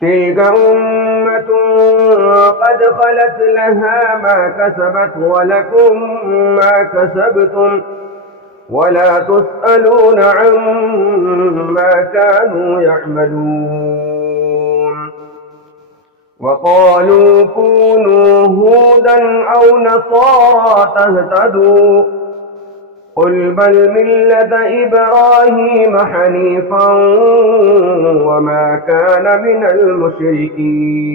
تلك أمة قد خلت لها ما كسبت ولكم ما كسبتم ولا تسألون عما كانوا يعملون. وقالوا كونوا هودا أو نصارى تهتدوا قل بل ملة إبراهيم حنيفا وما كان من المشركين.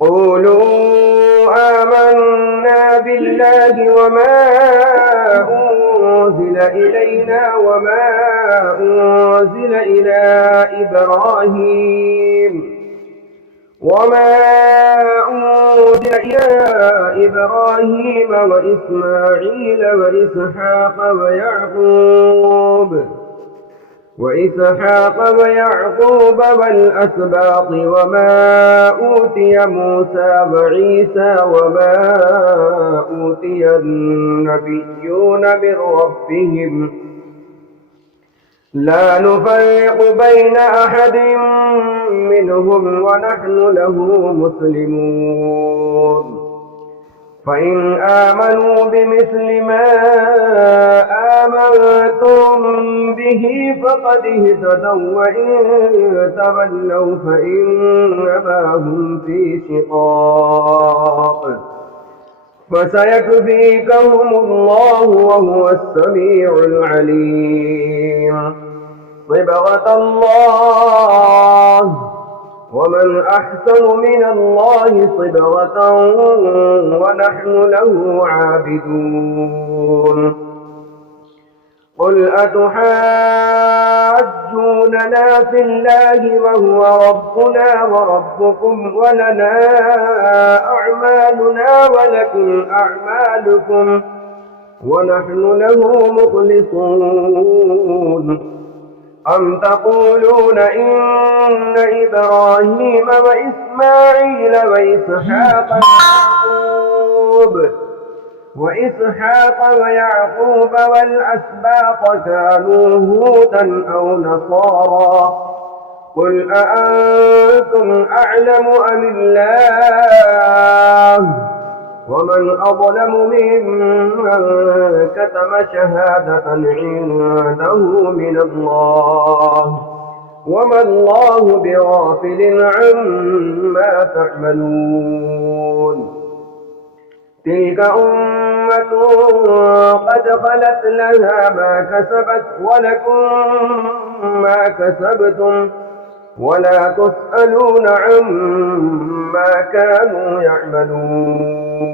قولوا آمنا بالله وما أنزل إلينا وما أنزل إلى إبراهيم وإسماعيل وإسحاق ويعقوب والأسباط وما أوتي موسى وعيسى وما أوتي النبيون من ربهم لا نفرق بين أحد منهم ونحن له مسلمون. فإن آمنوا بمثل ما آمنتم به فقد اهتدوا وإن تولوا فإنما هم في شقاق فسيكفيكهم الله وهو السميع العليم. صبغة الله ومن أحسن من الله صبغة ونحن له عابدون. قل أتحاجوننا في الله وهو ربنا وربكم ولنا أعمالنا ولكم أعمالكم ونحن له مخلصون. أم تقولون إن إبراهيم وإسماعيل وإسحاق ويعقوب والأسباط كانوا هودا أو نصارى قل أأنتم أعلم أم الله ومن أظلم ممن كتم شهادة عنده من الله وما الله بغافل عما تعملون. تلك أمة قد خلت لها ما كسبت ولكم ما كسبتم ولا تسألون عما كانوا يعملون.